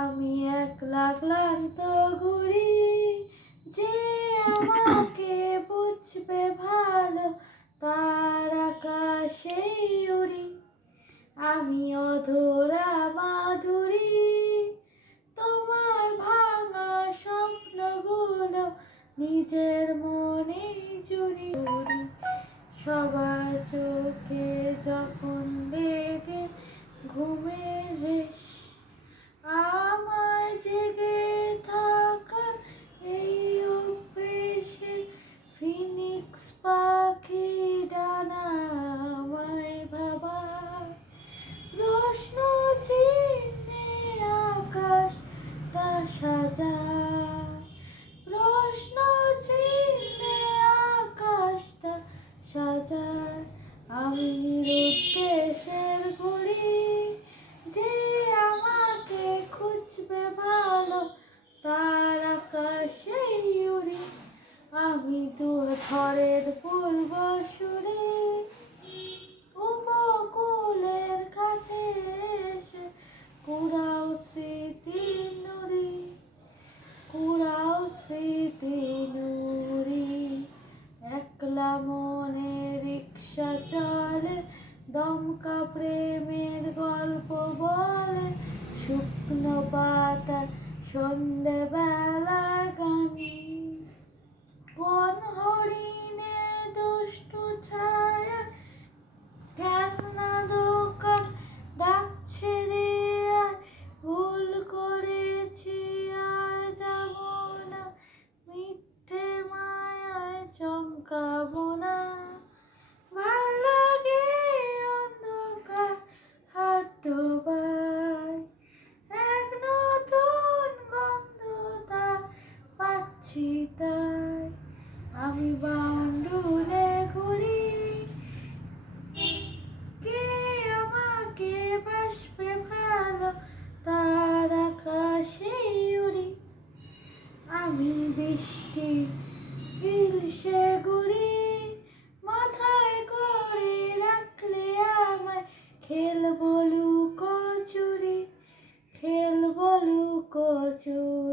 আমি একলা ক্লান্ত ঘুরি, যে আমাকে বুঝবে ভালো তার আকাশেই উড়ি। আমি অধরা মাধুরী, তোমার ভাঙা স্বপ্নগুলো নিজের মনেই জুড়ি। সবার চোখে যখন লেগে ঘুমের রেশ, আমায় জেগে থাকা এই অভ্যেসে ফিনিক্স পাখি ডানা আমায় ভাবায়। প্রশ্ন চিহ্নে আকাশটা সাজায়, প্রশ্ন চিহ্নে আকাশটা সাজায়। আমি নিরুদ্দেশের ঘুড়ি, যে আমাকে খুঁজবে ভালো তার আকাশেই উড়ি। আমি ঝড়ের পূর্বসূরি, উপকূলের কাছে এসে কুড়াও স্মৃতি নুড়ি, কুড়াও স্মৃতি নুড়ি। একলা মনে রিক্সা চলে, দমকা প্রেমের গল্প বলে, শুকনো পাতার সন্ধেবেলা গান। কোন হরিণে দুষ্টু ছায়া খেলনা দোকান ডাকছে রে আয়, ভুল করেছি আর যাব না, মিথ্যে মায়ায় চমকাবো না। ভাল লাগে অন্ধকার হাট ডোবায়, এক নতুন গন্ধ তা পাচ্ছি তাই। আমি বাউন্ডুলে ঘুরি, কে আমাকে বাসবে ভালো তার আকাশেই উড়ি। আমি বৃষ্টি ইলশে ঘুরি, মাথায় করে রাখলে আমায় খেলবো লুকোচুরি, খেলবো লুকোচুরি।